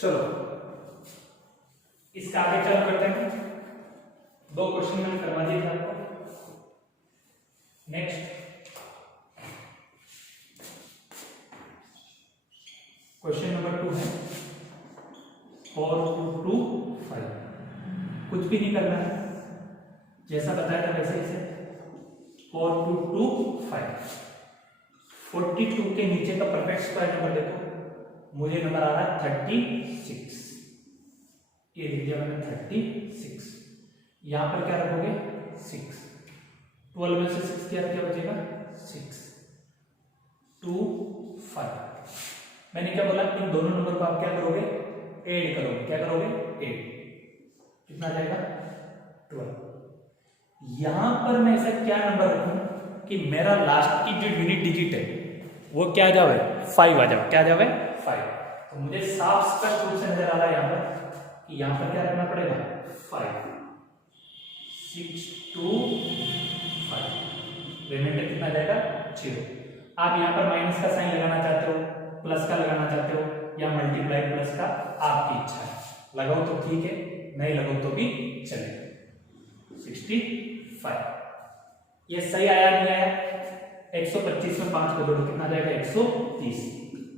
चलो इसका आगे चालू करते हैं। 2 क्वेश्चन मैंने करवा दिए थे आपको। नेक्स्ट क्वेश्चन नंबर 2 है 4 2 2 5। कुछ भी नहीं करना है, जैसा बताया था वैसे इसे 4 2 2 5। 42 के नीचे का परफेक्ट स्क्वायर नंबर देखो, मुझे नंबर आ रहा है 36। ये लिख दिया मैंने 36। यहां पर क्या रखोगे 6। 12 में से 6 क्या बचेगा 6 2 5। मैंने क्या बोला, इन दोनों नंबर को आप क्या करोगे ऐड करोगे। क्या करोगे ऐड, कितना आ जाएगा 12। यहां पर मैं ऐसा क्या नंबर रखूं कि मेरा लास्ट की जो यूनिट डिजिट है वो क्या जावे 5 आ जाए। क्या जावे 5। तो मुझे साफ स्पष्ट रूप से नजर आ रहा है यहां पर कि यहां पर क्या रखना पड़ेगा 5 6 2 5। रिमाइंडर कितना जाएगा 0। आप यहां पर माइनस का साइन लगाना चाहते हो, प्लस का लगाना चाहते हो, या मल्टीप्लाई प्लस का, आपकी इच्छा है। लगाओ तो ठीक है, नहीं लगाओ तो भी चलेगा। 65 ये सही आया नहीं आया। 125 में 5 को जोड़ो कितना जाएगा 130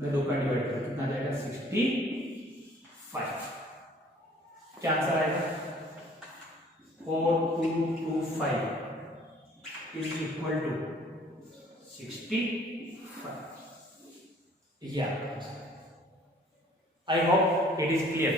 में 2 का डिवाइड करो कितना जाएगा 65। क्या आंसर आएगा 4225 इज इक्वल टू 65। ये आपका आंसर है। I hope it is clear.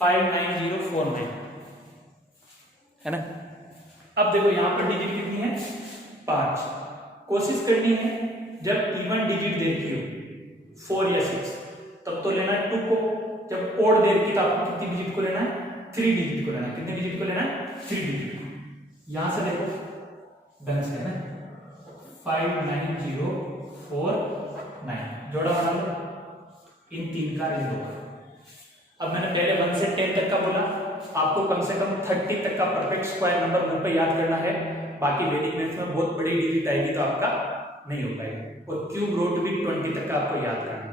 59049 है ना। अब देखो यहां पर डिजिट कितनी है 5। कोशिश करनी है जब इवन डिजिट दे रखी हो 4 या 6 तब तो लेना है 2 को। जब ओड दे रखी तो आपको कितनी डिजिट को लेना है 3 डिजिट को लेना है। कितने डिजिट को लेना है 3 डिजिट। यहां से देखो ढंग से है ना 59049 जोड़ा बना लो इन 3 का इन 2 का। अब मैंने पहले 1 से 10 तक का बोला, आपको कम से कम 30 तक का परफेक्ट स्क्वायर नंबर मुंह पे याद करना है। बाकी वैदिक मैथ्स में बहुत बड़ी डिजिट आएगी तो आपका नहीं हो पाएगा। और क्यूब रूट भी 20 तक का आपको याद करना है।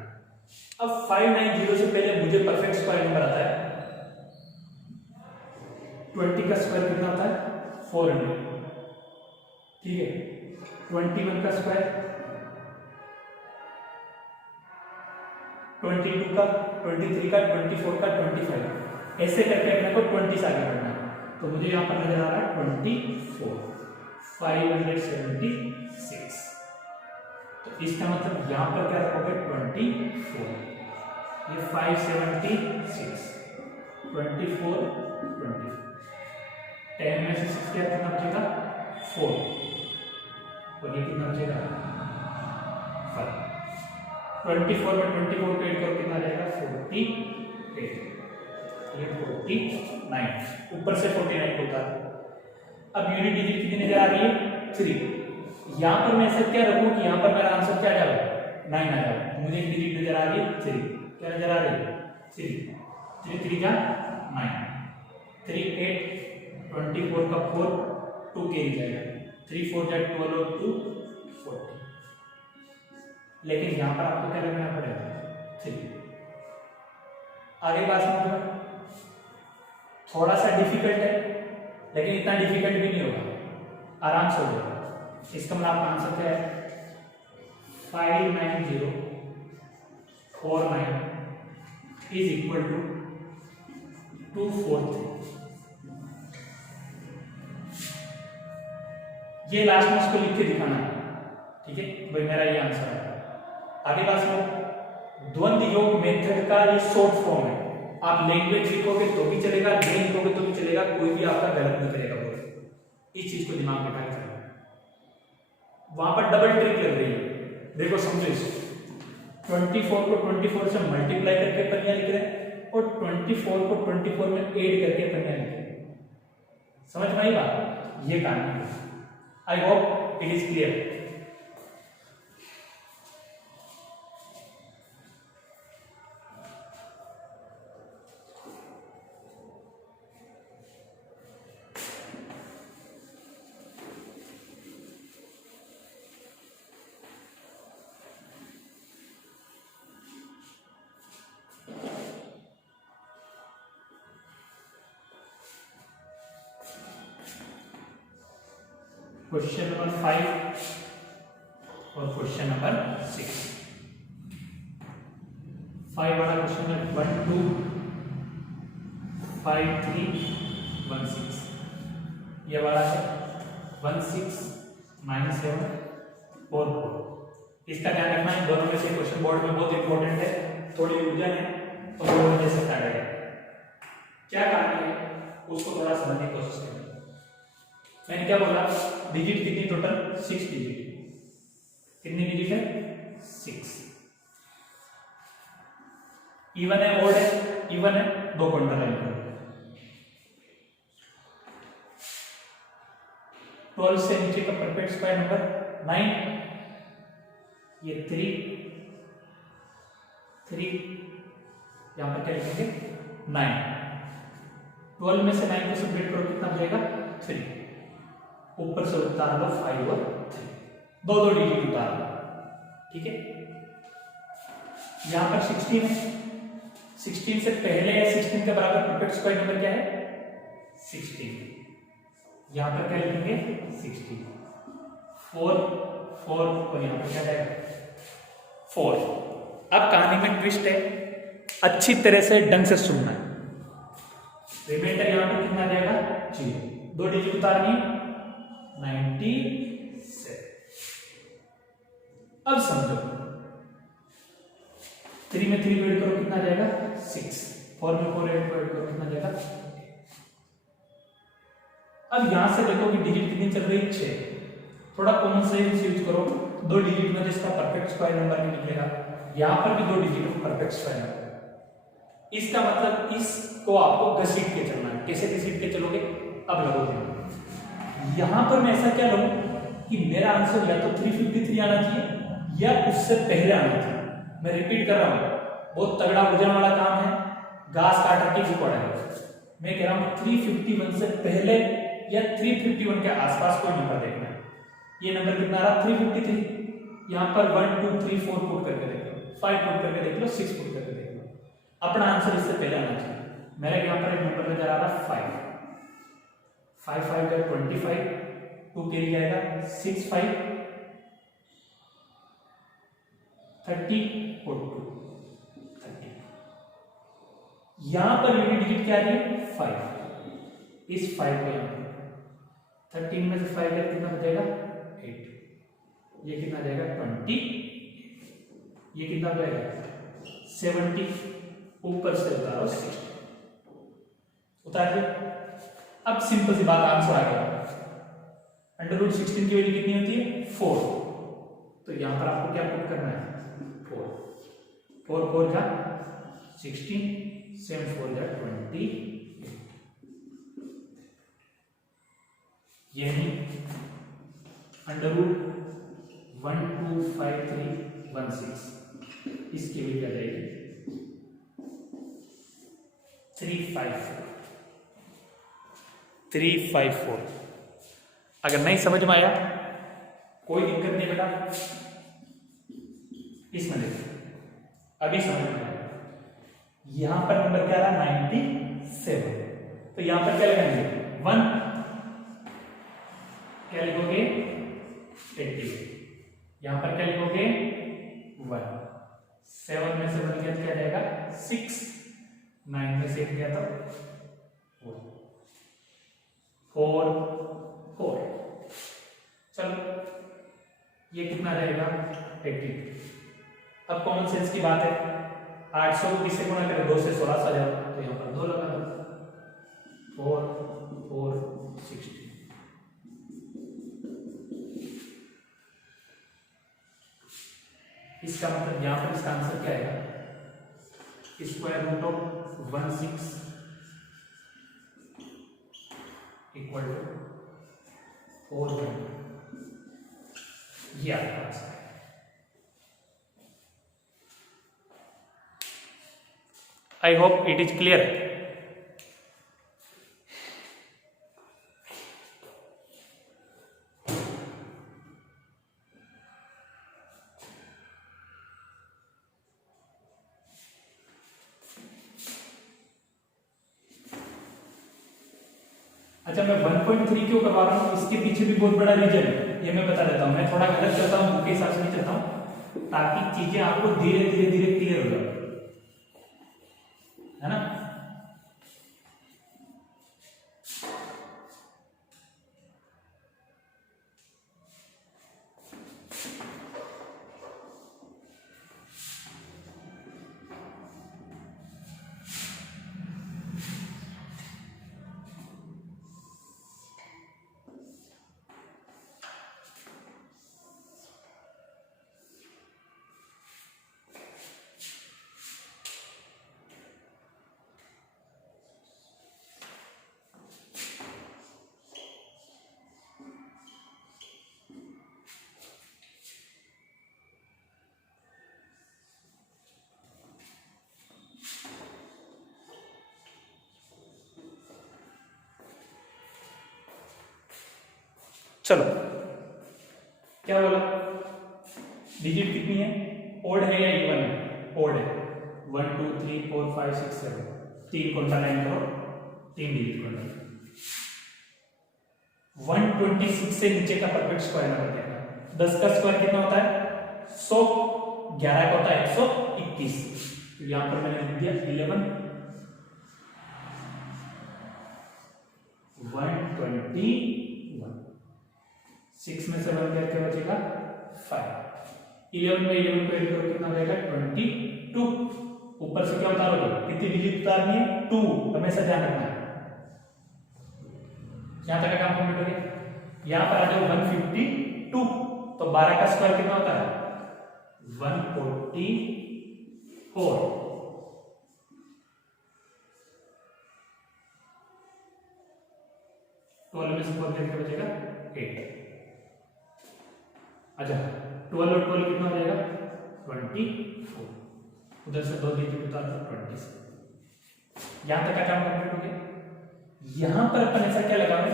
अब 590 से पहले मुझे परफेक्ट स्क्वायर नंबर आता है 20 का स्क्वायर कितना आता है 400। ठीक है 21 का स्क्वायर 22 का 23 का 24 का 25 ऐसे करके अपने को 20 से आगे बढ़ना है। तो मुझे यहाँ पर नजर आ रहा है 24 576। तो इसका मतलब यहाँ पर क्या रखोगे 24 ये 576 24 24 10 में से 6 कितना बचेगा 4 और ये कितना बचेगा 5। 24 में 24 को ऐड करो कितना आ जाएगा 48। ये 49 ऊपर से 49 होता है। अब यूनिट डिजिट कितनी नजर आ रही है 3। यहां पर मैं ऐसा क्या रखूं कि यहां पर मेरा आंसर क्या जाए 9 आ जाए। मुझे एक डिजिट नजर आ रही है 3। क्या नजर आ रही है 3 3 3 जा 9 3 8 24 का 4 2 के जाएगा 3 4 जा 12 और 2 40। लेकिन यहां पर आपको क्या लगाना पड़ेगा 3। आगे बात समझो, थोड़ा सा डिफिकल्ट है लेकिन इतना डिफिकल्ट भी नहीं होगा, आराम से हो जाएगा। इसका मतलब आपका आंसर क्या है 59049 इज इक्वल टू 243। ये लास्ट में इसको लिख के दिखाना है। ठीक है भाई मेरा ये आंसर है। आगे बात सुनो, द्वंद्व योग मेथड का ये शॉर्ट फॉर्म है। आप लैंग्वेज लिखोगे तो भी चलेगा, नहीं लिखोगे तो भी चलेगा, कोई भी आपका गलत नहीं करेगा। इस चीज को दिमाग में रखना। वहां पर डबल ट्रिक लग रही है। देखो समझो इसको, 24 को 24 से मल्टीप्लाई करके पन्नियां लिख रहे हैं और 24 को 24 में ऐड करके पन्नियां लिख रहे हैं। समझ में आई बात? ये कहानी है। I hope it is clear. Question number 5 और क्वेश्चन नंबर 6। 5 वाला क्वेश्चन है 1 2 5 3 1 6। ये वाला है 1 6 9 7 4 4। इसका ध्यान रखना है, दोनों में से क्वेश्चन बोर्ड में बहुत इंपॉर्टेंट है, थोड़ी उलझन है तो वो वजह से काटा गया। क्या कहानी है उसको थोड़ा समझने की कोशिश करें। मैंने क्या बोला, डिजिट कितनी टोटल? 6 डिजिट। कितनी डिजिट है? 6। इवन है ओड है? इवन है, दो काउंटर लाइन पर। 12 से नीचे का परफेक्ट स्क्वायर नंबर 9। ये 3 यहां पर क्या लिखेंगे? 9। 12 में से 9 को सेपरेट करो, कितना बचेगा? 3। ऊपर से उतार लो 5 और 3, दो डिजिट उतार लो। ठीक है, यहां पर 16 है, 16 से पहले है 16 के बराबर परफेक्ट स्क्वायर नंबर क्या है? 16। यहां पर क्या लिखेंगे? 16। 4 और यहां पर क्या जाएगा? 4। अब कहानी में ट्विस्ट है, अच्छी तरह से ढंग से सुनना है। रिमाइंडर यहां पर कितना जाएगा? 0। दो डिजिट उतारनी 97। अब समझो 3 में 3 ऐड करो, कितना जाएगा? 6। 4 में 4 ऐड करो, कितना जाएगा? अब यहां से देखो कि डिजिट कितनी चल रही है? 6। थोड़ा कॉमन सेंस यूज करो, दो डिजिट में जिसका परफेक्ट स्क्वायर नंबर नहीं निकलेगा, यहां पर भी दो डिजिट में परफेक्ट स्क्वायर नंबर। इसका मतलब इसको आपको घसीट के चलना है। कैसे घसीट के चलोगे? अब लगोगे यहां पर मैं ऐसा क्या लूं कि मेरा आंसर या तो 353 आना चाहिए या उससे पहले आना चाहिए। मैं रिपीट कर रहा हूं, बहुत तगड़ा वजन वाला काम है, घास काट के बुक है। मैं कह रहा हूं 351 से पहले या 351 के आसपास कोई नंबर देखना है। ये नंबर कितना आ रहा? 353। यहां पर 1 2 3 4 पुट करके देख लो, 5 पुट करके देख लो, 6 पुट करके देख लो। अपना आंसर इससे पहले आना चाहिए। मेरे यहां पर एक नंबर नजर आ रहा है 5। 5 5 का 25, 2 कैरी जाएगा 6 5 30 और 2 30। यहां पर यूनिट डिजिट क्या है? 5। इस 5 को यहां 13 में से 5 का कितना बचेगा? 8। ये कितना जाएगा? 20। ये कितना जाएगा? 70। ऊपर से उतारो 60। उतार दिया। अब सिंपल सी बात, आंसर आ गया। √16 की वैल्यू कितनी होती है? 4। तो यहां पर आपको क्या पुट करना है? 4 4 का 16, 7 4 का 20। यानी √125316 इसकी वैल्यू आ जाएगी 354। अगर नहीं समझ में आया कोई दिक्कत नहीं बेटा, इसमें देखो अभी समझ में आया। यहां पर नंबर क्या रहा? 97। तो यहां पर क्या लगाएंगे? 1 क्या लिखोगे? 80। यहां पर क्या लिखोगे? 1। 7 में से 1 क्या जाएगा? 6। 9 में से 1 गया तो 4 4। चलो ये कितना रहेगा? 80। अब कॉमन सेंस की बात है, 800 को किससे गुणा करें? 2 से 16 आ जाओ, तो यहां पर 2 लगा दो। 4 4 60। इसका मतलब यहाँ पर इसका आंसर क्या आएगा, square root of 16 equal to 420, ये आपका आंसर है। I hope it is clear. अच्छा, मैं 1.3 क्यों करवा रहा हूँ, इसके पीछे भी बहुत बड़ा रीजन है, ये मैं बता देता हूँ। मैं थोड़ा गलत चलता हूँ, बुक के हिसाब से नहीं चलता हूँ, ताकि चीजें आपको धीरे धीरे धीरे क्लियर हो जाए, है ना। चलो, क्या बोला, डिजिट कितनी है, ओड है या इवन है, ओड है। 1 2 3 4 5 6 7, 3 कौन सा लाइन करो, 3 डिजिट करो। 126 से नीचे का परफेक्ट स्क्वायर नंबर क्या है, 10 का स्क्वायर कितना होता है 100, 11 का होता है 121, तो यहां पर मैंने लिख दिया 11 121, 6 में से 1 करके बचेगा 5, 11 में 11 को ऐड करो कितना हो जाएगा 22, ऊपर से क्या उतारोगे, कितनी डिजिट उतारनी है 2, हमेशा ध्यान रखना है। यहां तक का काम कंप्लीट हो गया। यहां पर आ जाओ 152, तो 12 का स्क्वायर कितना होता है 144, 12 में से 4 करके बचेगा 8। अच्छा, 12 और 12 कितना हो जाएगा 24, उधर से 2 डिजिट उतार दो 27। यहां तक का काम कंप्लीट हो गया। यहां पर अपन ऐसा क्या लगा रहे,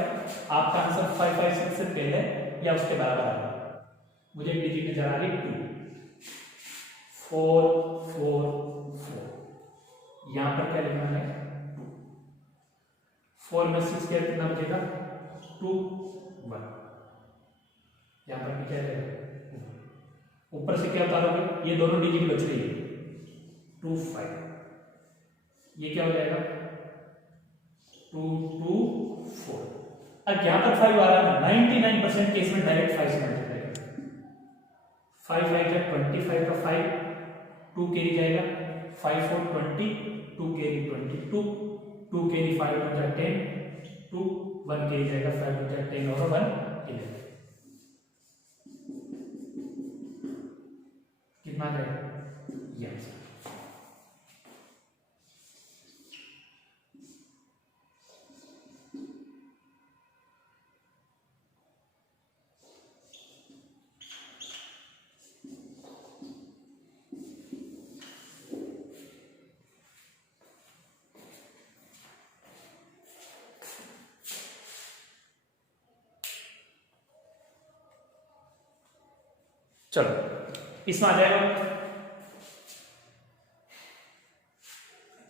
आपका आंसर 556 से पहले या उसके बराबर आ रहा है, मुझे एक डिजिट नजर आ रही 2, 4 4 4, यहां पर क्या लिखना है 2, 4 में 6 कितना बचेगा 2 1, यहां पर क्या है, ऊपर से क्या उतारोगे, ये दोनों डिजिट बच रही है 2 5, ये क्या हो जाएगा 2 2 4। अब यहां पर 5 आ रहा है, 99% केस में डायरेक्ट 5 से मल्टीप्लाई करेंगे, 5 5 जब 25 का 5, 2 कैरी जाएगा, 5 4 20, 2 कैरी 22, 2 कैरी 5 हो जाए 10, 2 1 कैरी जाएगा, 5 हो जाए 10 और 1 11, कितना जाएगा ये आंसर। चलो, इसमें आ जाएगा,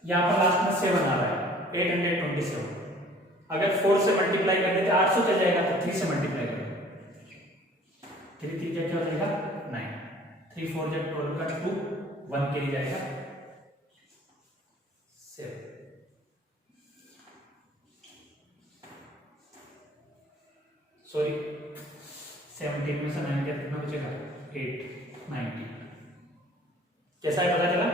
यहां पर लास्ट में 7 आ रहा है 827, अगर 4 से मल्टीप्लाई कर देते 800 चल जाएगा, तो 3 से मल्टीप्लाई करेंगे, 3 3 क्या हो जाएगा 9, 3 4 जब 12 का 2, 1 के लिए जाएगा 7, सॉरी 17 में से 9 कितना बचेगा 8 90, कैसा है पता चला,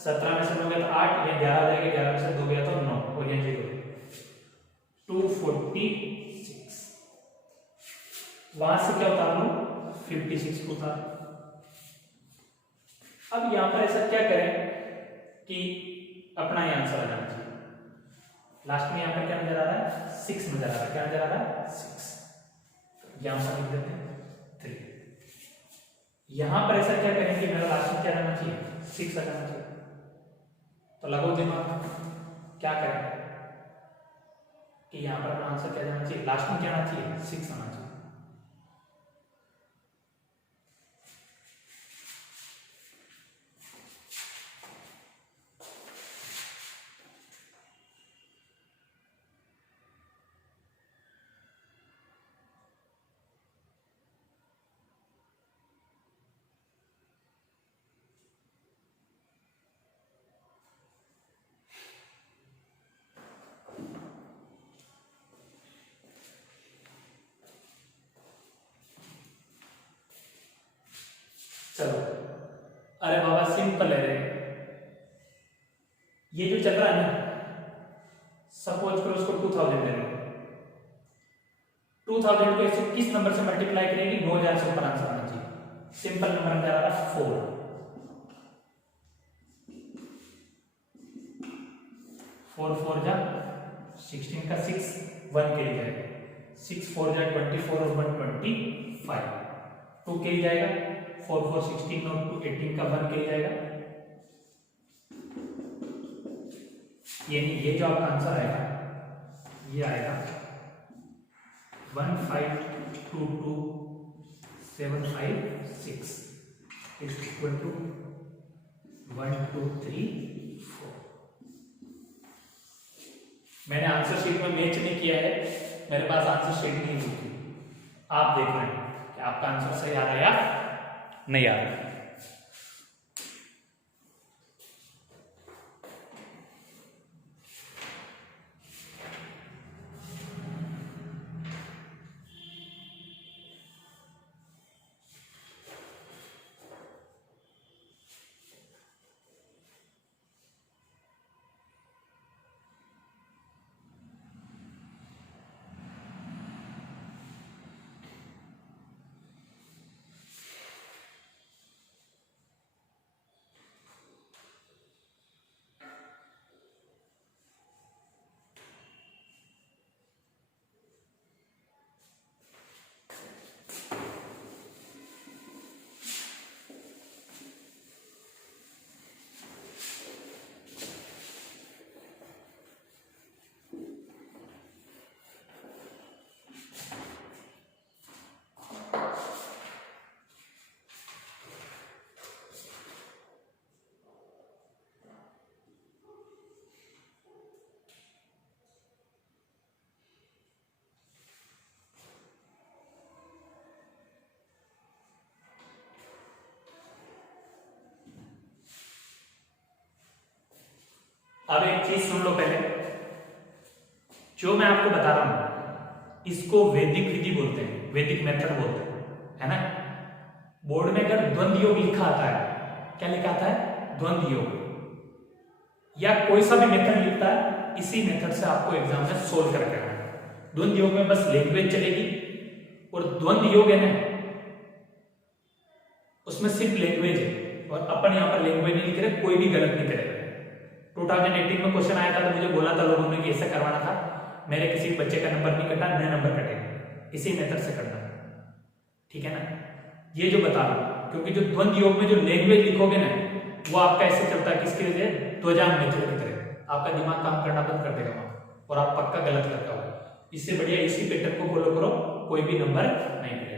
17 में से 9 गया तो 8, ये 11 जाएगा, 11 में से 2 गया तो 9 हो गया 0, 246, वहां से क्या उतार लो 56 को उतार, अब यहां पर ऐसा क्या करें कि अपना ये आंसर आ जाना चाहिए। लास्ट में यहां पर क्या नजर आ रहा है 6 नजर आ रहा है, क्या नजर आ रहा है 6, यहां पर लिख देते हैं 3। यहां पर ऐसा क्या करें कि मेरा लास्ट में क्या रहना चाहिए 6 आ जाना चाहिए। तो लगाओ दिमाग, क्या करें कि यहां पर आंसर क्या जाना चाहिए, लास्ट में क्या आना चाहिए 6 आना चाहिए। चलो, अरे बाबा सिंपल है रे, ये जो चल रहा है ना, सपोज करो उसको 2000 ले लो, 2000 को ऐसे किस नंबर से मल्टीप्लाई करेंगे, 9000 से ऊपर आंसर आना चाहिए। सिंपल नंबर अंदर आ रहा है 4, 4 4 जा 16 का 6 1 के लिए जाएगा, 6 4 जा 24 और 1 25, 2 के लिए जाएगा, 4 4 16 और 2 18 का 1 के लिए जाएगा। ये जो आपका आंसर आएगा ये आएगा 1522756 इज इक्वल टू 1 2 3 4। मैंने आंसर शीट में मैच नहीं किया है, मेरे पास आंसर शीट नहीं होती, आप देख रहे हैं कि आपका आंसर सही आ रहा है या नहीं आ रहा। अब एक चीज सुन लो पहले, जो मैं आपको बता रहा हूं इसको वैदिक विधि बोलते हैं, वैदिक मेथड बोलते हैं, है ना। बोर्ड में अगर द्वंद्व योग लिखा आता है, क्या लिखा आता है द्वंद्व योग, या कोई सा भी मेथड लिखता है, इसी मेथड से आपको एग्जाम में सोल्व करके आना है। द्वंद्व योग में बस लैंग्वेज चलेगी, और द्वंद्व योग है ना उसमें सिर्फ लैंग्वेज है, और अपन यहां पर लैंग्वेज नहीं लिख रहे, कोई भी गलत नहीं करेगा। 2018 में क्वेश्चन आया था तो मुझे बोला था लोगों ने कि ऐसा करवाना था, मेरे किसी बच्चे का नंबर नहीं कटा, नया नंबर कटेगा, इसी मेथड से करना, ठीक है ना। ये जो बता रहा हूं, क्योंकि जो द्वंद्व योग में जो लैंग्वेज लिखोगे ना वो आपका ऐसे चलता है, किसके लिए ध्वजांग मेथड की तरह, आपका दिमाग काम करना बंद कर देगा वहां, और आप पक्का गलत करते हो। इससे बढ़िया इसी पैटर्न को फॉलो करो, कोई भी नंबर नहीं मिलेगा।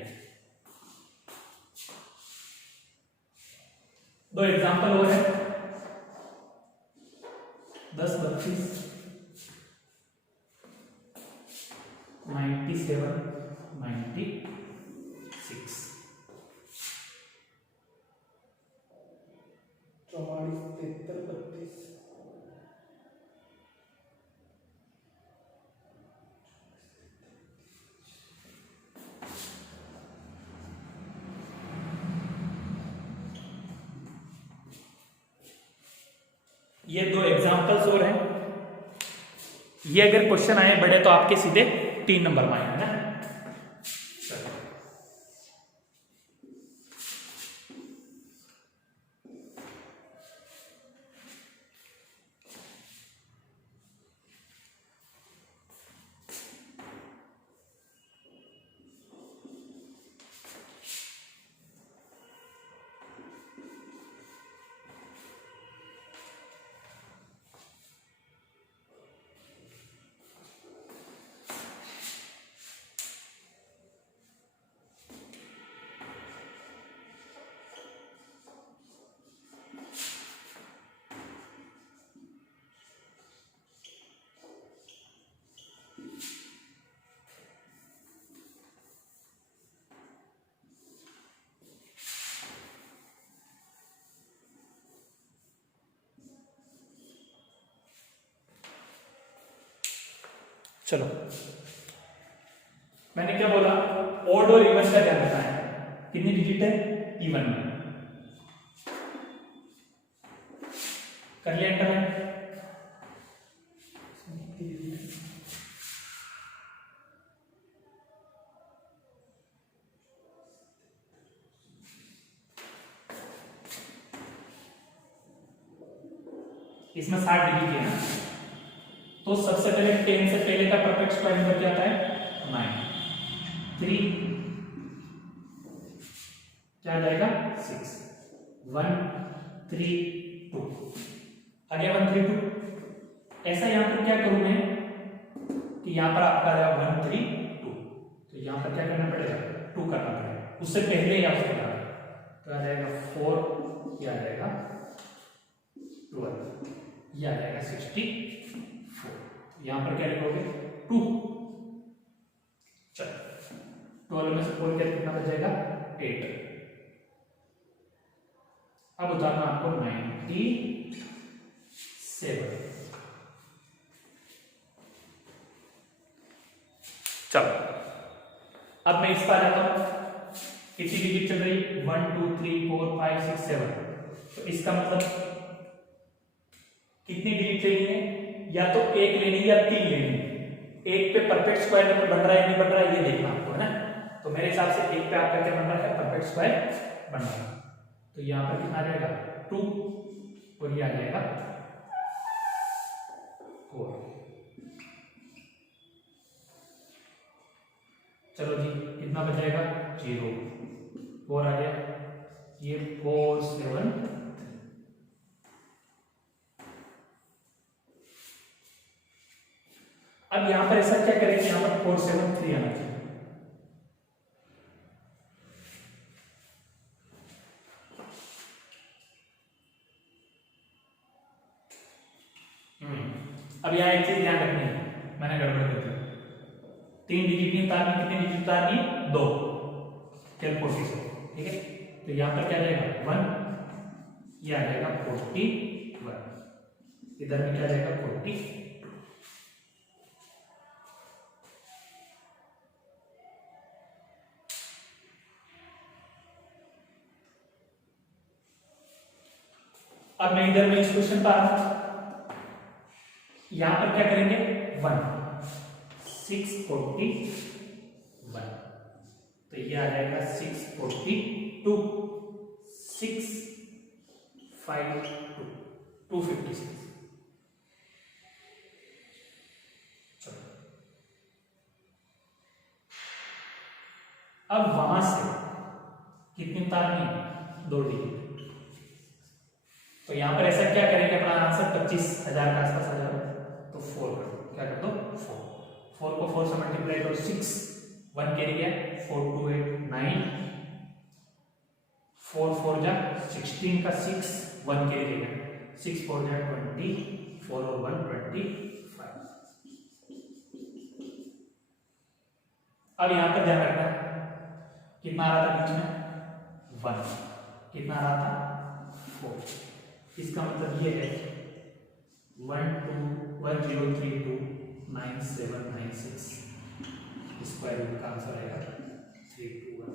दो एग्जांपल और है, 10 32 97 96 44 73 32 ये दो एग्जांपल्स और हैं। ये अगर क्वेश्चन आए बड़े तो आपके सीधे 3 नंबर में आएंगे ना। चलो, मैंने क्या बोला, ओड और इवन का क्या करना है, कितनी डिजिट है, इवन में। कर लिया एंटर है। इसमें 60 डिजिट है ना, तो सबसे पहले 10 से पहले का परफेक्ट स्क्वायर नंबर क्या आता है, 9, 3 क्या आ जाएगा, 6, 1 3 2, आगे 1 3 2। ऐसा यहां पर क्या करूं मैं कि यहां पर आपका आ जाएगा 1 3 2, तो यहां पर क्या करना पड़ेगा, 2 करना पड़ेगा, उससे पहले या उसके बाद, तो आ जाएगा 4, ये आ जाएगा 12, ये आ जाएगा 64। यहां पर क्या लिखोगे, 2। चलो 12 में से 4 कितना बच जाएगा, 8। अब उतारना आपको 97। चलो अब मैं इस पर आता हूं, कितनी डिजिट चल रही, 1 2 3 4 5 6 7, तो इसका मतलब कितनी डिजिट चाहिए, या तो एक लेनी या 3 लेनी। एक पे परफेक्ट स्क्वायर नंबर बन रहा है नहीं बन रहा है ये देखना आपको, है ना। तो मेरे हिसाब से एक पे आपका क्या बन रहा है, परफेक्ट स्क्वायर बन रहा है, तो यहां पर कितना आ जाएगा, 2, और ये आ जाएगा 4। चलो जी, कितना बचाएगा, 0, 4 आ गया, ये 4 7। अब यहां पर ऐसा क्या करेंगे, यहां पर 4 7 3 आना चाहिए। अब यहां एक चीज ध्यान रखनी है, मैंने गड़बड़ कर दी, 3 डिजिट नहीं उतारनी, कितनी डिजिट उतारनी, 2, चल 40, ठीक है। तो यहां पर क्या जाएगा 1, ये आ जाएगा 41, इधर में क्या जाएगा 40। अब मैं इधर में इस क्वेश्चन पर आ, यहां पर क्या करेंगे, 1 641, तो ये आ जाएगा 642, 6 5 2 256। चलो अब वहां से कितनी उतारनी, 2 डिजिट, तो यहां पर ऐसा क्या करेंगे, अपना आंसर 25,000 के आसपास आ जाएगा, तो 4 कर दो, क्या कर दो, 4 को 4 से मल्टीप्लाई करो, 6 1 कैरी गया, 4 2 8 9, 4 4 जा 16 का 6 1 कैरी गया, 6 4 जा 20, 4 और 1 25। अब यहां पर ध्यान रखना कितना आ रहा था बीच में, 1, कितना आ रहा था, 4, इसका मतलब ये है 1 2 1 0 3 2 9 7 9 6, स्क्वायर रूट का आंसर आएगा 3 2 1।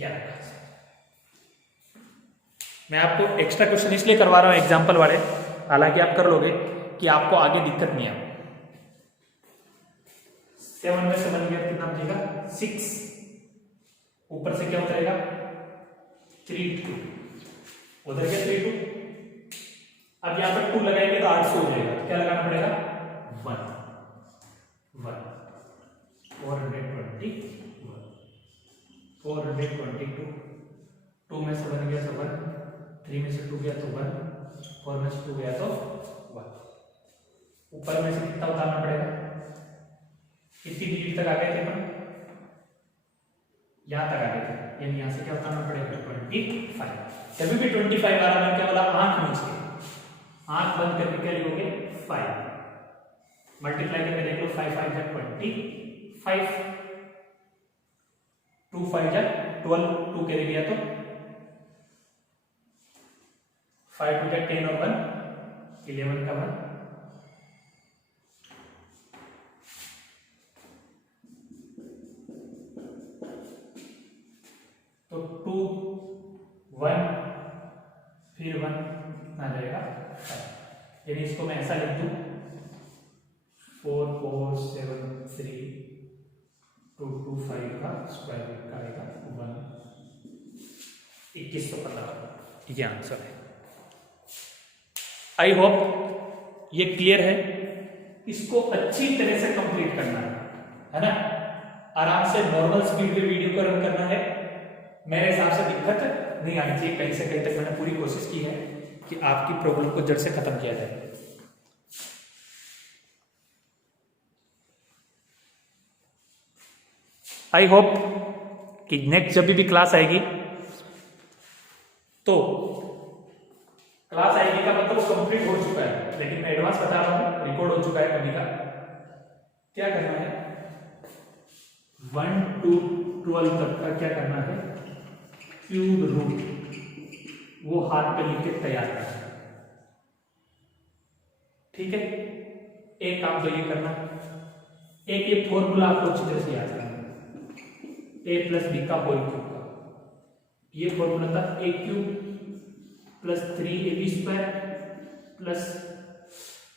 यह मैं आपको एक्स्ट्रा क्वेश्चन इसलिए करवा रहा हूं एग्जाम्पल वाले, हालांकि आप कर लोगे, कि आपको आगे दिक्कत नहीं आए। 7 में से बन गया, कितना बचेगा, 6, ऊपर से क्या उतरेगा, 3 2, उधर क्या 3 2, अब यहां पर 2 लगाएंगे तो 800 हो जाएगा, तो क्या लगाना पड़ेगा, 1 421, 422, 2 में से बन गया तो 1, 3 में से 2 गया तो 1, 4 में से 2 गया तो 1, ऊपर में से कितना उतारना पड़ेगा, कितनी डिजिट तक आ गए थे अपन, यहां तक आ गए थे, यानी यहां से क्या उतारना पड़ेगा, 25। जब भी 25 आ रहा, मैंने क्या बोला, आंख मीच के, आंख बंद करके क्या लिखोगे, 5, मल्टीप्लाई करके देख लो, 5 5 जा 25, 2 5 जा 12, 2 कैरी गया तो 5 2 जा 10 और 1 11 का 1, तो 2 1 फिर 1 आ जाएगा 5, यानी इसको मैं ऐसा लिख दूं 4 4 7 3 2 2 5 का स्क्वायर रूट का आएगा 2115, ये आंसर है। आई होप ये क्लियर है। इसको अच्छी तरह से कंप्लीट करना है ना, आराम से नॉर्मल स्पीड पे वीडियो को रन करना है। मेरे हिसाब से दिक्कत नहीं आनी चाहिए, कहीं से कहीं तक मैंने पूरी कोशिश की है कि आपकी प्रॉब्लम को जड़ से खत्म किया जाए। आई होप कि नेक्स्ट जब भी क्लास आएगी तो क्लास आएगी का मतलब कंप्लीट हो चुका है, लेकिन मैं एडवांस बता रहा हूं रिकॉर्ड हो चुका है कभी का। क्या करना है 1 to 12 तक का क्या करना है, क्यूब रूट वो हाथ पे लिख के तैयार करना है। ठीक है, एक काम तो ये करना, एक ये फॉर्मूला आपको अच्छी तरह से याद करना, a प्लस बी का होल क्यूब का। ये फॉर्मूला था a cube plus 3ab square plus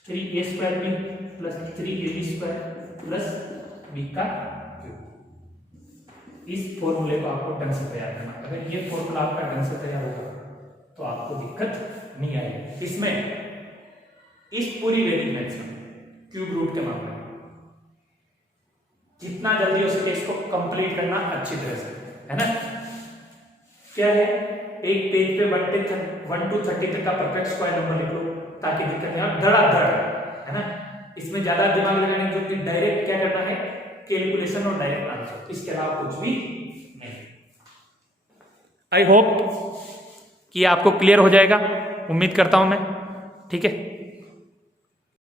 3a square B plus 3ab square plus B का क्यूब। इस फॉर्मूले को आपको ढंग से तैयार करना। अगर ये फॉर्मूला आपका ढंग से तैयार होगा तो आपको दिक्कत नहीं आएगी। इसमें इस पूरी वैल्यू मैक्सिमम क्यूब रूट के मामले में जितना जल्दी हो सके इसको कंप्लीट करना अच्छी तरह से, है ना। क्या है, एक पेज पे 1 to 30 तक का परफेक्ट स्क्वायर नंबर लिख लो ताकि दिक्कत नहीं, धड़ाधड़, है ना। इसमें ज्यादा दिमाग लगाने की जरूरत, डायरेक्ट क्या करना है कैलकुलेशन और डायरेक्ट आंसर, इसके अलावा कुछ भी नहीं। आई होप कि आपको क्लियर हो जाएगा, उम्मीद करता हूं मैं। ठीक है।